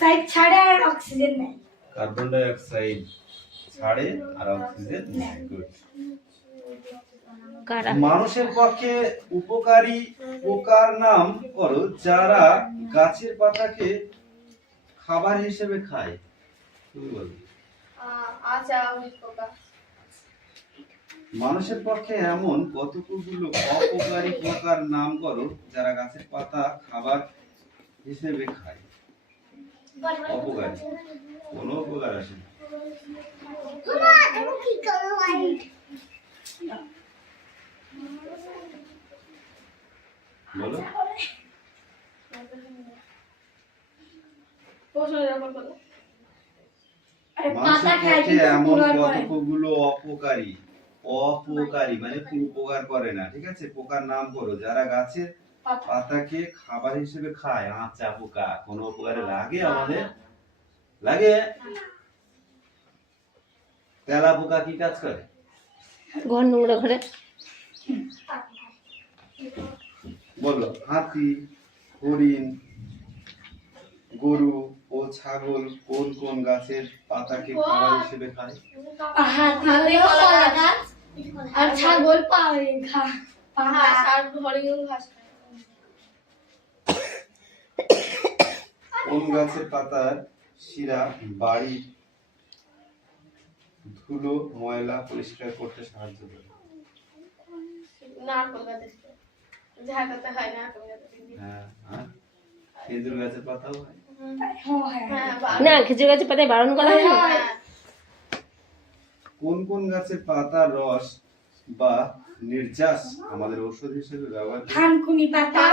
Oxide ছাড়ে আর oxygen নেয়। Carbon die oxide ছাড়ে আর অক্সিজেন নেয়। গুড। মানুষের পক্ষে উপকারী পোকার নাম করো যারা গাছের পাতাকে খাবার হিসেবে খায়। তুমি বলো। আচ্ছা, পোকা। মানুষের পক্ষে এমন কতগুলো অপকারী পোকার নাম করো যারা গাছের পাতা খাবার হিসেবে খায়। অপকারী কোনো উপকার আসে না। বলো। মানুষের পক্ষে এমন কতগুলো অপকারী মানে কোনো উপকার করে না, ঠিক আছে? পোকার নাম করো যারা গাছের পাতাকে খাবার হিসেবে খায়। আচ্ছা, পোকা কোনো উপকারে লাগে আমাদের? লাগে? তেলা পোকা কি কাজ করে? ঘর নোংরা করে। বলো। হাতি, হরিণ, গরু ও ছাগল কোন কোন গাছের পাতাকে খাবার হিসেবে খায়? হাতি কলা গাছ আর ছাগল পাতা খায়। আর হরিণ ঘাস খায়। কোন গাছের পাতার শিরা বাড়ি ধুলো ময়লা পরিষ্কার করতে সাহায্য করে? নারকেল গাছের ঝাঁকাতে হয় নারকেল গাছের। হ্যাঁ, খেজুর গাছের পাতাও হয়। না, খেজুর গাছের পাতায় বারণ করা হয় না। কোন কোন গাছের পাতার রস বা নির্যাস আমাদের ঔষধ হিসেবে ব্যবহার করি? থানকুনি পাতা,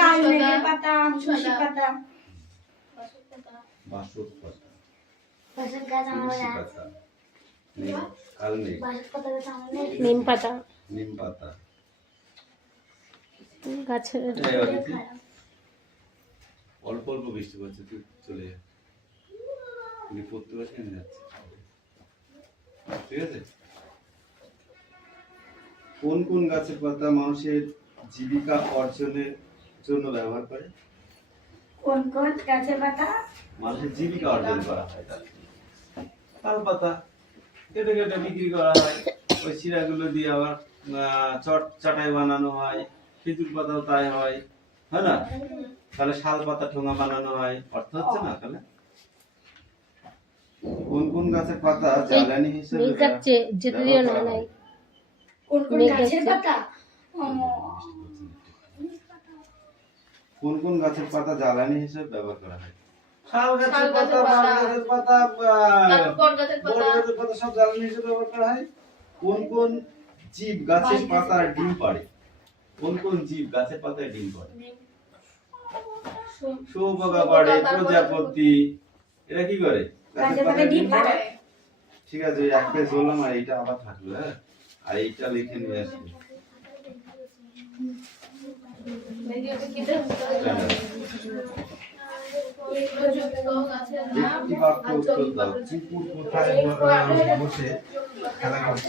কালমেঘের পাতা, তুলসী পাতা, বাসক পাতা, বাসক গাছ তুলসী পাতা, কালমেঘ, নিম পাতা, নিম পাতা। গাছের অল্প অল্প বৃষ্টি পড়ছে, তুই চলে যা। তুমি পড়তে বসে নিয়ে যাচ্ছে, ঠিক আছে? কোন কোন গাছের পাতা মানুষের জীবিকা অর্জনের জন্য ব্যবহার করে? কোন কোন গাছের পাতা মানুষের জীবিকা অর্জন করা হয়? তাল পাতা কেটে কেটে বিক্রি করা হয়, ওই শিরাগুলো দিয়ে আবার চাটাই বানানো হয়। খেজুর পাতাও তাই হয়, হয় না? তাহলে শাল পাতা ঠোঙা বানানো হয়। অর্থ হচ্ছে না? তাহলে কোন কোন গাছের পাতা জ্বালানি হিসেবে যেতে দিও না। নাই কোন কোন গাছের পাতা কোন কোন গাছের পাতা জ্বালানি হিসেবে ব্যবহার করা হয়? শাল গাছের পাতা, বাঁশ গাছের পাতা, বট গাছের পাতা সব জ্বালানি হিসেবে ব্যবহার করা হয়। কোন কোন জীব গাছের পাতার ডিম পাড়ে? কোন কোন জীব গাছের পাতায় ডিম পাড়ে? শুঁয়োপোকা পাড়ে, প্রজাপতি। এরা কি করে? গাছের পাতায় ডিম পাড়ে। ঠিক আছে, ওই এক পেজ বললাম আর এইটা আবার থাকলো। হ্যাঁ, আর এইটা লিখে নিয়ে আসবে। একটি বাক্য উত্তর দাও। কুকুর কোথায় বসে খেলা করছে?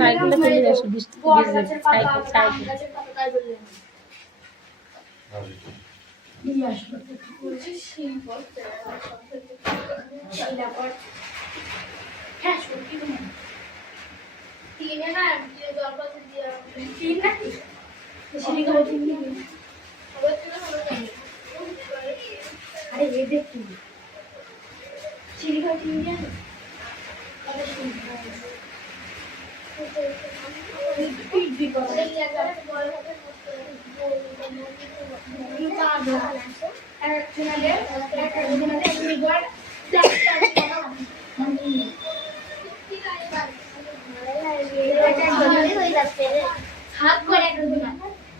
সাইকেলে চলে আসো, বৃষ্টি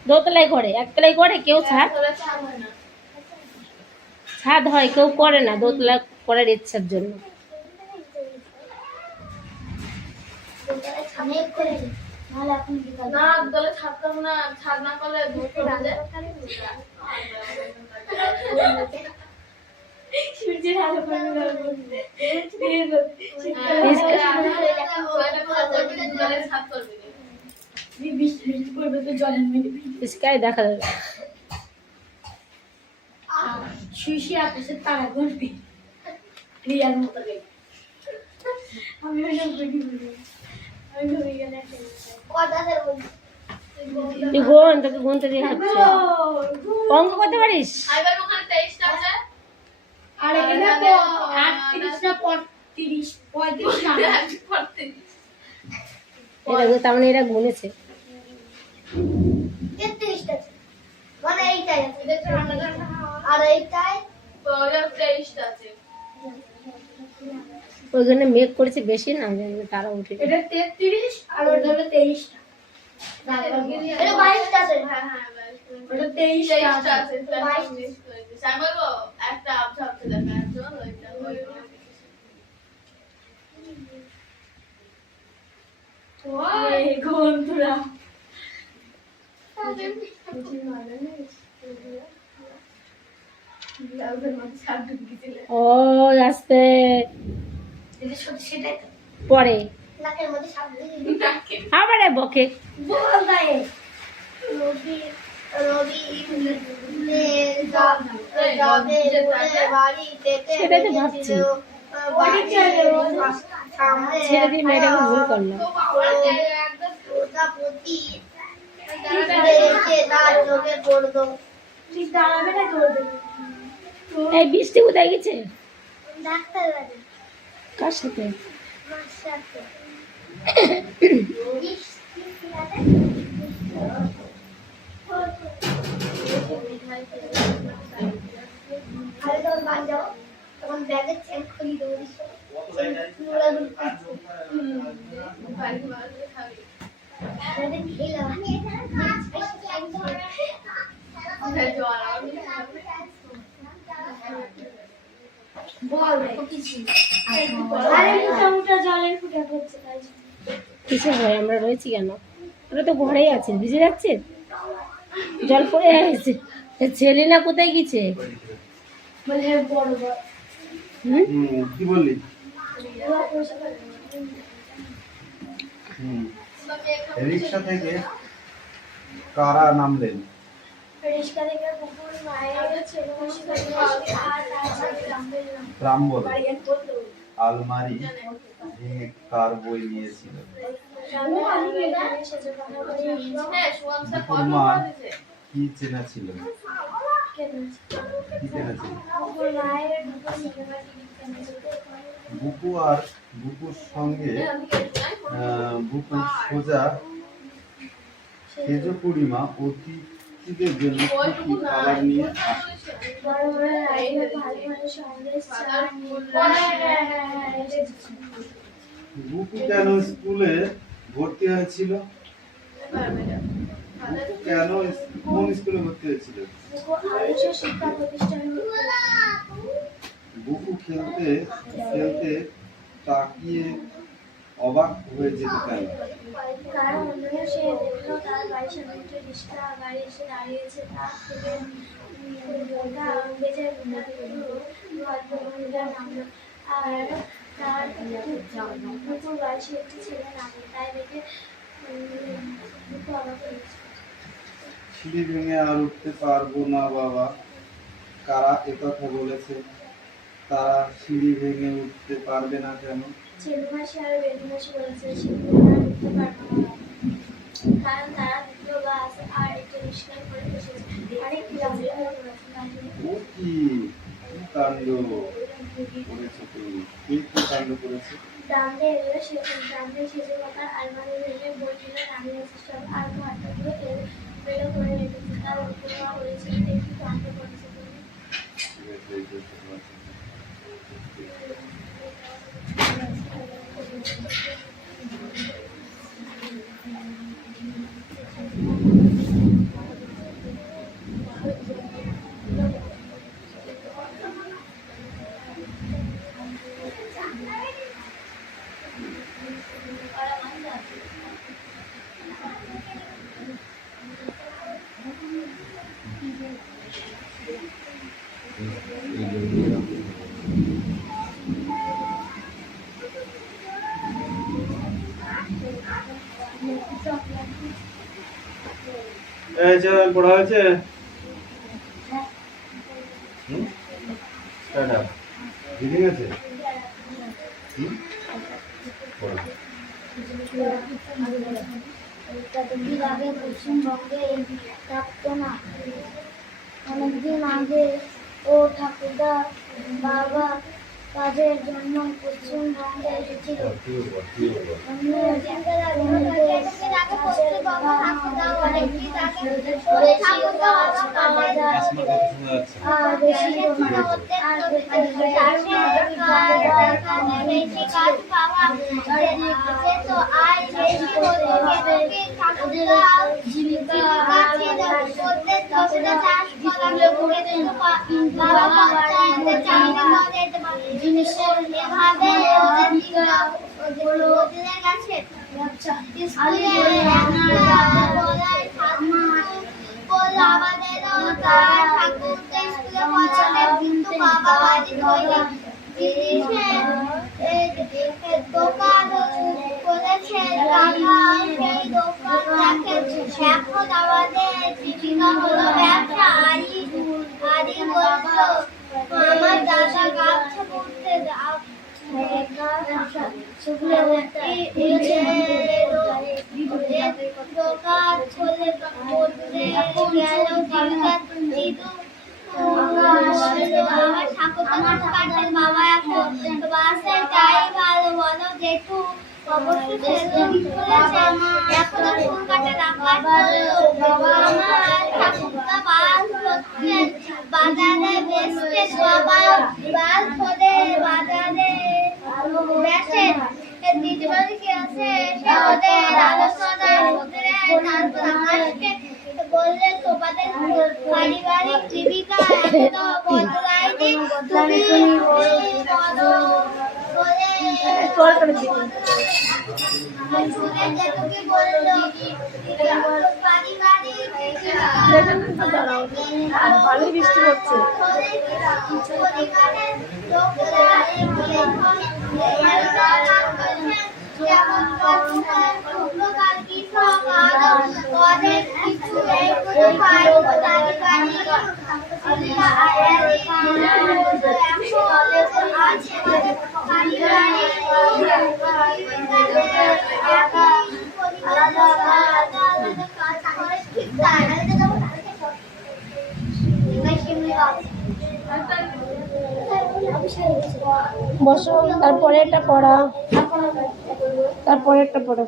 দোতলায় করে, একতলায় করে কেউ ছাদ হয়, কেউ করে না দোতলা করার ইচ্ছার জন্য। না দলে ছাড়তাম না, ছাড় না করলে সূর্যের আলো বৃষ্টি পড়বে তো জলের মধ্যে স্কাই দেখা যাবে। শুয়ে আকাশে তারা গড়বে রিয়ার মতো করে। আমি ওইসব করি বলি। আমি ঘুরে গেলে তুই গোন, তোকে গুনতে দিয়ে হচ্ছে। অঙ্ক করতে পারিস? আইবার ওখানে 23টা আছে। আর এখানে 38 না 35 35 না এটা তার মানে এরা গুনেছে। 33টা মানে এইটাই আছে আর এইটাই ওটা 23টা আছে। ওইখানে মেঘ করেছে বেশি না, তারা উঠে এটা 33 আর ওটা হলো 23টা। এটা 22টা আছে। হ্যাঁ হ্যাঁ 22 ওটা 23টা 23টা আছে। 22 মিস করে দিয়েছি। আমি বলবো একটা আবছা আবছা দেখা যাচ্ছে ওইটা ওই বন্ধুরা ও আসতে এটা সত্যি সেটাই তো। পরে নাকের মধ্যে সাপ দিয়ে আবার বকে। বল গায়ে রবি সেটাই তো ভাবছি। ছেড়ে দিয়ে মেয়েটাকে ভুল করলো। ঠিক দাঁড়াবে না করবে এই বৃষ্টি কোথায় গেছে? ডাক্তার বাড়ি কার সাথে? মার সাথে আরে তখন বাড়ি যাও তখন ব্যাগের চেন খুলি দেবো বল কিছু আরে মোটামুটা জলের ফুটা পড়ছে তাই কিসে হয়? আমরা রয়েছি কেন? ওরা তো ঘরেই আছে, ভিজে যাচ্ছে, জল পড়ে আছে। ছেলে না কোথায় গেছে? বলে বড় বড় কি বললি? রিক্সা থেকে কারা নামলেন? রিস্কা থেকে কুকুর মায়ের ছেলে আর ব্রাহ্মণ আলমারি ভেঙে কার বই নিয়েছিল? বুকুর মা কি চেনা ছিল? কি চেনা ছিল? বুকু আর বুকুর সঙ্গে বুকু সোজা সেজ পূর্ণিমা অতিথিদের জন্য কি কি খাবার নিয়ে আসে? বুকু কেন স্কুলে ভর্তি হয়েছিল? বুকু কেন কোন স্কুলে ভর্তি হয়েছিল? শিক্ষা প্রতিষ্ঠান বুকু খেলতে খেলতে তাকিয়ে অবাক হয়ে যেত কেন? কারণ অন্যরা সে দেখলো তার বাড়ির সামনে একটা রিক্সা গাড়ি এসে দাঁড়িয়েছে, তার থেকে বেজে নামলো আর তার বুকুর বয়সী একটি ছেলে নামলো, তাই দেখে বুকু অবাক হয়েছে। সিঁড়ি ভেঙে আর উঠতে পারবো না বাবা, কারা একথা বলেছে? তারা সিঁড়ি ভেঙে উঠতে পারবে না কেন? ছেলেমাসি আর বেদমাসি বলেছে শিল্পীরা উঠতে পারবে না, কারণ তারা দুটো বাস আর একটা রিক্সায় করে বসেছে। অনেক ও কি কাণ্ড করেছো তুমি? কি কাণ্ড করেছো? দামে এলো দামে সেজে কথার আলমারি ভেঙে বইগুলো নামিয়েছে সব, আর ঘরটাগুলো বেলো করে রেখেছে। তার উপরে বলেছে একটু কাণ্ড করেছে হয়েছে পড়া হয়েছে টাটা রিডিং আছে পড়া অনেকদিন আগে পশ্চিমবঙ্গে থাকতো না। অনেকদিন আগে ও ঠাকুরদা বাবা কাজের জন্য পশ্চিমবঙ্গে এসেছিল। এখন আমাদের জীবিকা হলো ব্যবসা। আমার দাদা গাছ করতে দোকান খুলে আমার ঠাকুর বাবা এখন বাসে যাই ভালো বলো দেখু অবশ্যই এখনো ফোন কাটে রাখা আমার ঠাকুরটা বাস হচ্ছে বাজারে বেচতে সবাই বাস করে বাজারে বেচে দিদিবাড়ি কি আছে সে ওদের আলোচনা শুনে তারপর আমাকে বললে তোমাদের পারিবারিক জীবিকা এখনো বদলায়নি তুমি বলো বলে শুনে যেটুকু বললো পারিবারিক ভালোই বৃষ্টি হচ্ছে। পরিবারের লোকেরা যেমন কাল কৃষক আরো অনেক কিছু এইগুলো বসো, তারপরে একটা পড়া, তারপরে একটা পড়া।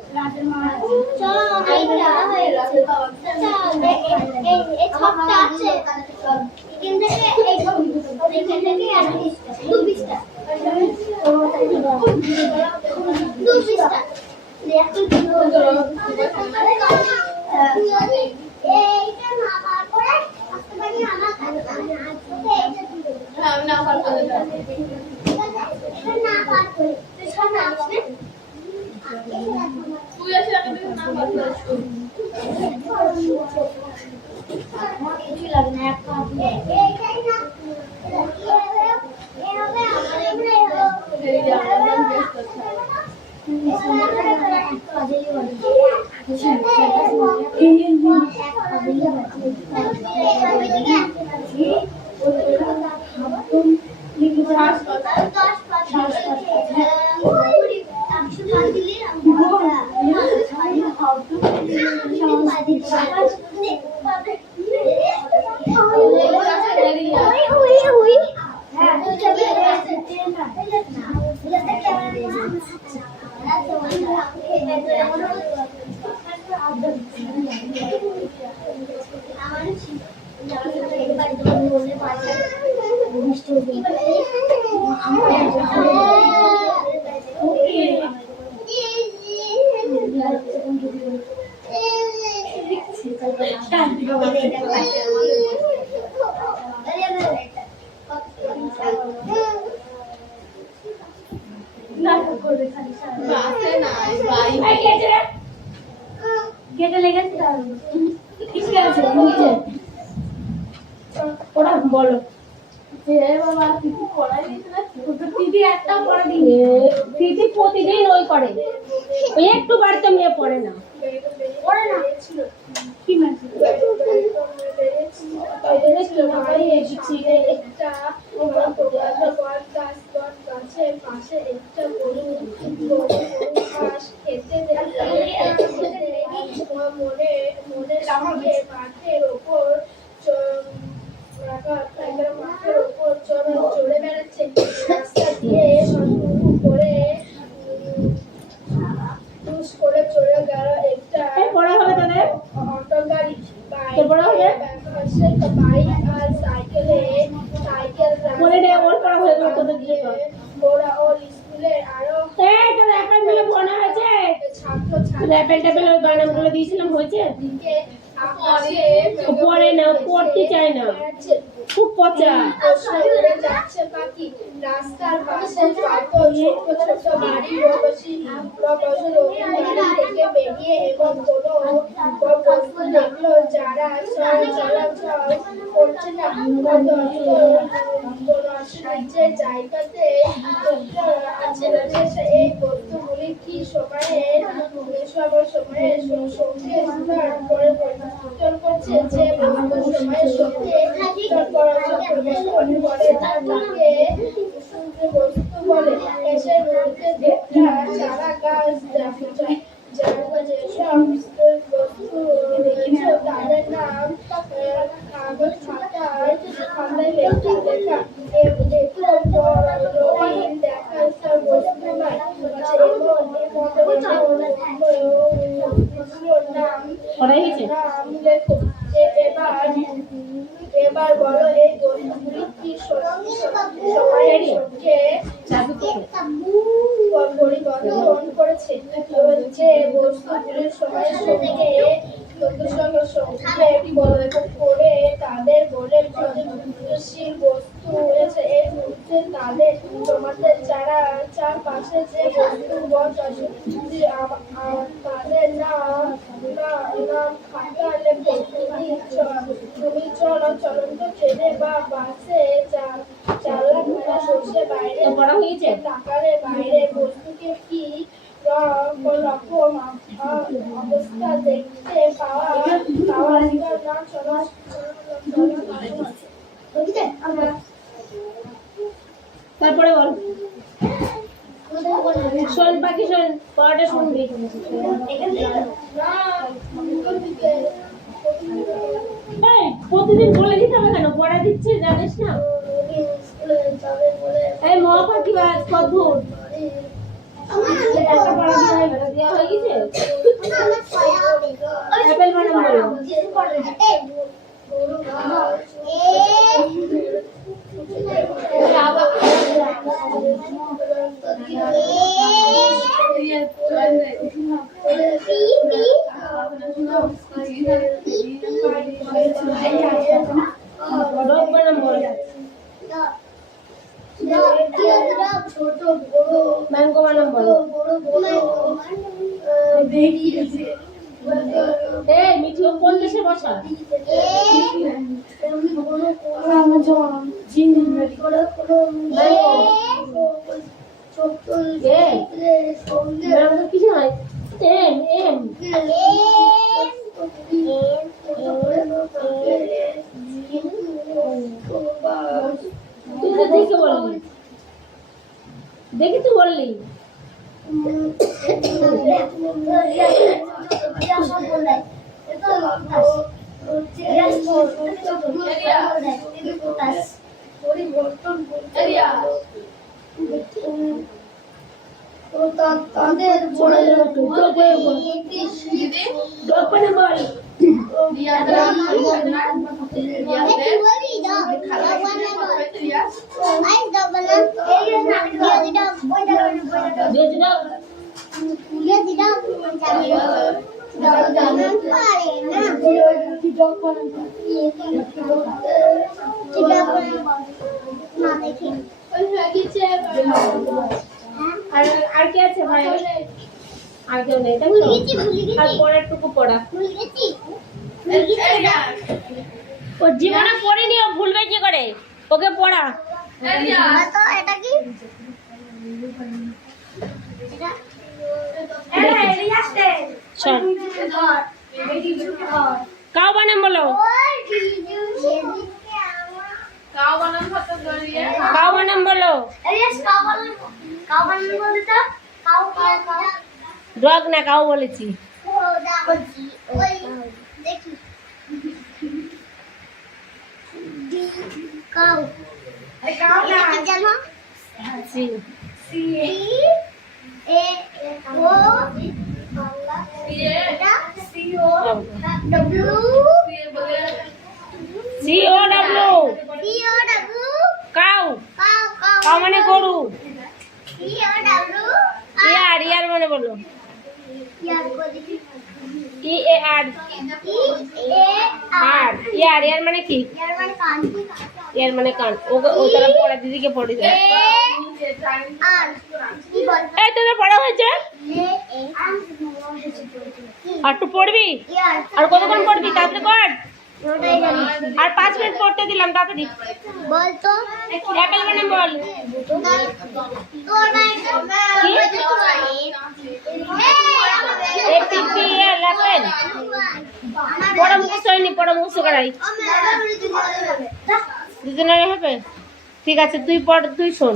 কেটে লেগেছে ঠিক আছে নিচে ওরা বলো দিদি একটা পড়া দিদি দিদি প্রতিদিন ওই করে ওই একটু বাড়িতে মেয়ে পড়ে না একটা গাছের পাশে একটা গরু ঘাস খেতে মনের সঙ্গে মাঠের ওপর চড়ে বেড়াচ্ছে রাস্তা দিয়ে করে চলে গেল একটা অটো গাড়ি বাইক আর সাইকেল ওরা ওর স্কুলের আরো ছাত্র দিয়েছিলাম হয়েছে দিকে আকাশে পরে না পড়তে চায় না খুব পচা যাচ্ছে পাখি রাস্তার পাশে যত ছোট ছোট বাড়ি থেকে বেরিয়ে এবং কোনো বস্তু দেখলো যারা চলাচল করছে না যে জায়গাতে আছে এই বস্তুগুলি কি সময়ের সঙ্গে করে পরিবর্তন করছে যে বস্তু সময়ের সঙ্গে করে তাকে বস্তু বলে এসে মধ্যে চারা গাছ যেসব বস্তু দেখেছ তাদের নাম কাগজ খাতায় লেখা দেখা সব বস্তু নয় নাম লেখো এবার বলো এই বস্তুগুলি কি সময়ের সঙ্গে পরিবর্তন করেছে যে বস্তুগুলির সময়ের সঙ্গে করে তাদের বলে গতিশীল বস্তু হয়েছে এই মুহূর্তে তোমাদের চারপাশে যে বস্তু তাদের নাম খাতা লেখো তুমি চলো চলন্ত ট্রেনে বা বাসে চালাটা বসে বাইরে তাকালে বাইরে বস্তুকে কি রকম অবস্থা দেখতে পাওয়া না চলো তারপরে বল শোন পাখি শোন পড়াটা শুনবি প্রতিদিন বলে দিতে হবে কেন পড়া দিচ্ছে জানিস না এই মহাপাখি বাজ কদ্ভুত একটা পড়া দেওয়া হয়ে গেছে অ্যাপেল ম্যাডাম বলো ছোট বড় ম্যাঙ্গো ম্যাডাম বলো এই মিঠিও কোন দেশে বসা কিছু নয় এম এম তুই তো দেখে বললি দেখি তুই বললি তাদের আর কে আছে ভাই আর কেউ নেই তাই তো আর পরের টুকু পড়া ও জীবনে পড়েনি ও ভুলবে কি করে ওকে পড়া এটা কি চল ধর কাউ বানাম বলো, কাউ বানান কত করিয়ে কাউ বানাম বলো। ডগ না কাউ বলেছি। জি। COW কাউ, কাউ মানে গরু। ইয়ার, ইয়ার মানে বলো। EAR, আর ইয়ার, ইয়ার মানে কি? ইয়ার মানে কান। ও তারা পড়া দিদিকে পড়ে যায়। এই তোদের পড়া হয়েছে? আর একটু পড়বি? আর কতক্ষণ পড়বি? তাড়াতাড়ি কর। আর 5 মিনিট পড়তে দিলাম, তাড়াতাড়ি বলতো অ্যাপেল মানে বল। APPL Apple. পড়া মুখস্থ হয়নি, পড়া মুখস্থ করাই। দুজনের হবে? ঠিক আছে, তুই পড়, তুই শোন।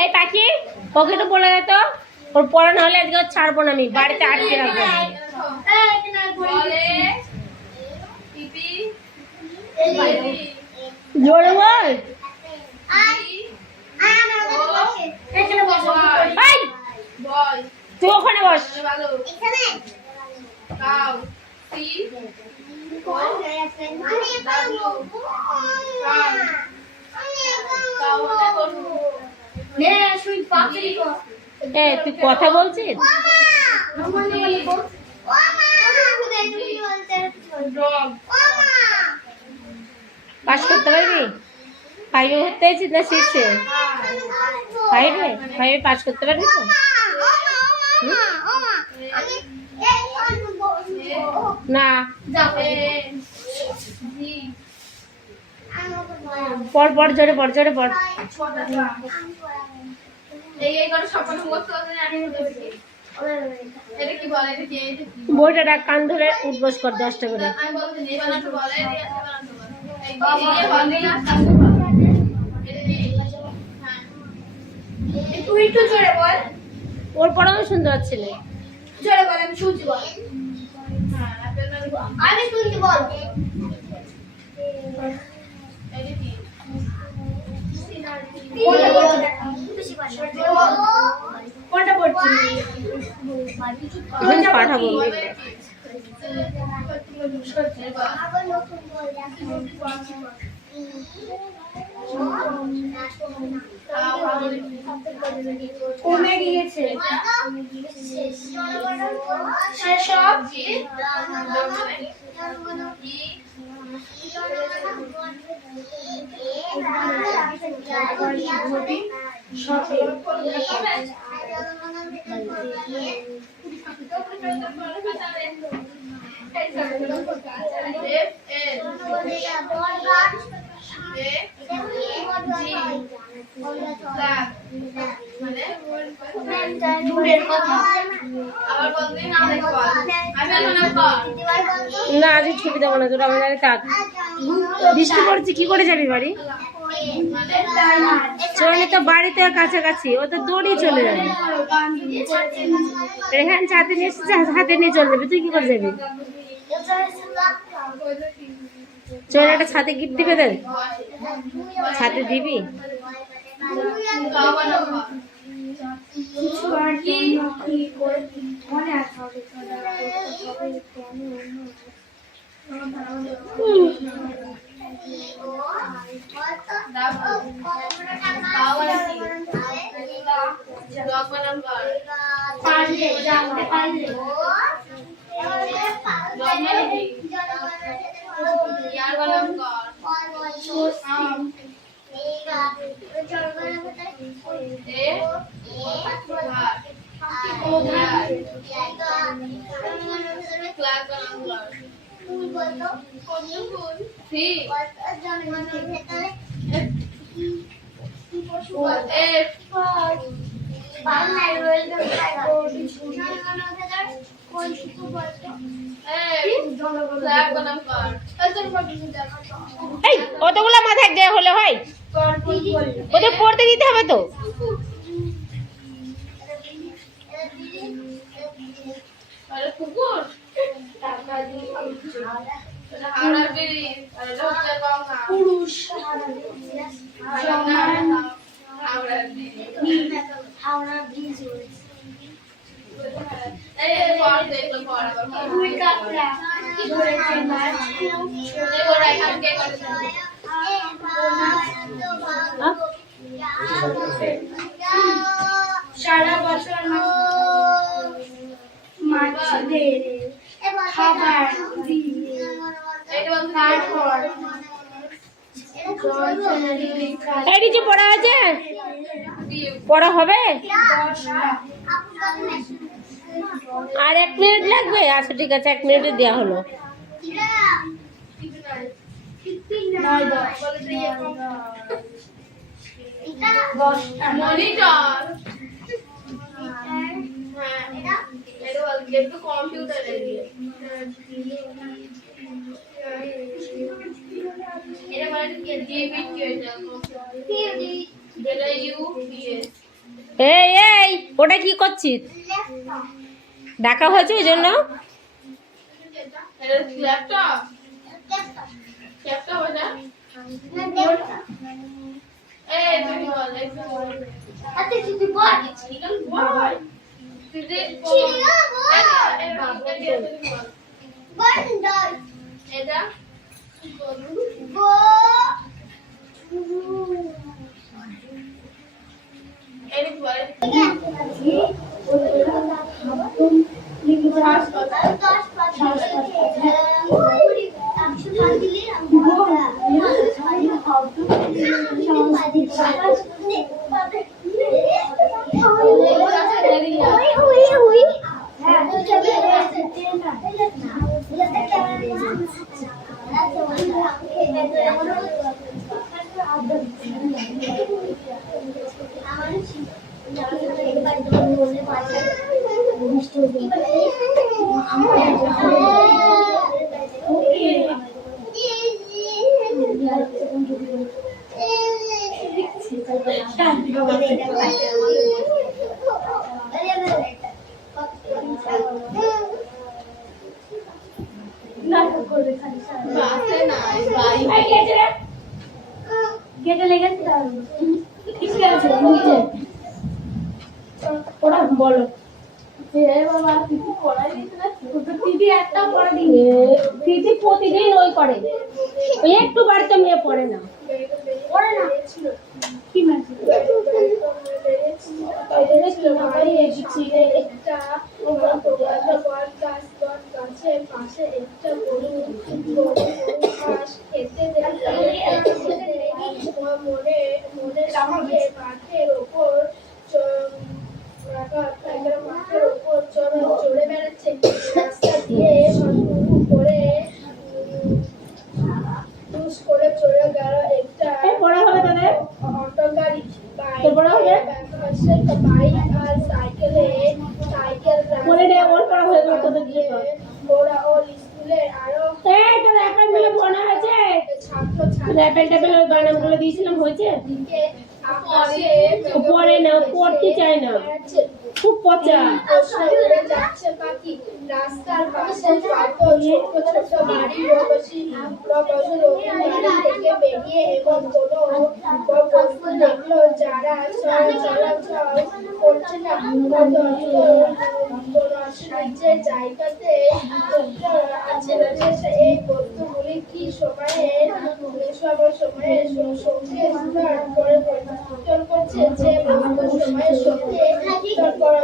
এই পাখি, ওকে একটু বলে দে তো, ওর পড়া না হলে আজকে ওর ছাড়বো না, আমি বাড়িতে আটকে রাখবো। জোরে বল। এই, তুই ওখানে বস। তুই কথা বলছিস? পাস করতে পারবি? 5-এ ভর্তি হয়েছিস না 6-এ? 5-এ? 5-এ পাস করতে পারবি তো? না, পড় পড়, জোরে পড়, জোরে পড়। বইটা ডাক, কান ধরে উঠবস কর 10টা করে। তুই একটু জোরে বল। ওর পড়াও শুনতে পাচ্ছি না। জোরে বল, আমি শুনছি বল। আমি শুনছি বল। কোনটা পড়ছিস? পাঠাবো। কমে গিয়েছে সব। না, আজ ছুটি দেবো না, তোরা আমাদের থাক। বৃষ্টি পড়ছে, কি করে যাবি বাড়ি? চলে তো, বাড়িতে কাছাকাছি, ও তো দৌড়ি চলে যাবে। এখানে ছাতে নিয়ে এসেছে, হাতে নিয়ে চলে যাবে, তুই কি করে যাবি? চল, একটা ছাতে গিফট দিবে দেন, ছাতে দিবি। ফ্ল্যাগ বানাম কর এই অতগুলো মাথায় দেওয়া হলে হয়? ওদের পড়তে দিতে হবে তো। আরে কুকুর হাওড়ার ব্রিজ আর এটা হচ্ছে গঙ্গা পুরুষ হাওড়ার ব্রিজ হাওড়া ব্রিজ এই পড় দেখো পড় আবার পড় দুই কাপড়া ধরেছে মাছ এই ওরা এখানে কে করেছে সারা বছর মাছদের খাবার দিয়ে এটা বলতে তারপর এই নিচে পড়া আছে, পড়া হবে আর 1 মিনিট লাগবে। আচ্ছা ঠিক আছে, 1 মিনিটে দেওয়া হলো। মনিটর হ্যাঁ এটা বলতে একটু কম্পিউটার এরিয়া এটা মানে কি ডিবিট কি এটা এটা ইউপিএস এই এই ওটা কি করছিস? ডাকা হয়েছে ওই জন্য? এটা ল্যাপটপ ল্যাপটপ ওটা এই তুমি বল আচ্ছা যদি বল চিকেন বল তুই এটা কেটে লেগেছে ওরা বলো দিদি একটা পড়া দিন দিদি প্রতিদিন ওই করে, ওই একটু বাড়িতে মেয়ে পড়ে না। পড়ে না কি মাছ চড়ে বেড়াচ্ছে রাস্তা দিয়ে করে চলে গেল একটা পড়া হবে তাদের, অটো গাড়ি তোর পড়া হবে? বাইক আর সাইকেল বলে দে ওর পড়া হয়ে গেল তোদের দিয়ে কর। ওরা ওর স্কুলে আরো এই তোর অ্যাপেল মিলে পড়া হয়েছে? ছাত্র অ্যাপেল ট্যাপেল ওই বানামগুলো দিয়েছিলাম হয়েছে? ছাত্রীকে আকাশে ও পড়ে না, ও পড়তে চায় না, খুব পচা। উড়ে যাচ্ছে পাখি রাস্তার পাশে কত ছোট ছোট বাড়ি রয়েছে বাড়ি থেকে বেরিয়ে এবং কোনো বস্তু দেখলো যারা চলাচল করছে না যে জায়গাতে আছে এই বস্তুগুলি কি সময়ের সঙ্গে পরিবর্তন করছে যে বস্তু সময়ের সঙ্গে পরে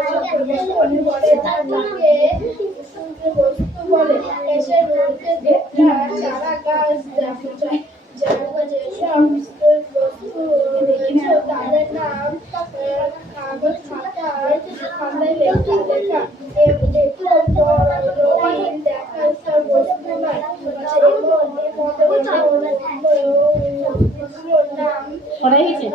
তাকে বস্তু বলে এসে নদীতে দেখা চারা গাছ দেখা যায় যেসব বস্তু রয়েছে তাদের নাম কাগজ খাতায় লেখা দেখা সব বস্তু নাম পড়াই হয়েছে?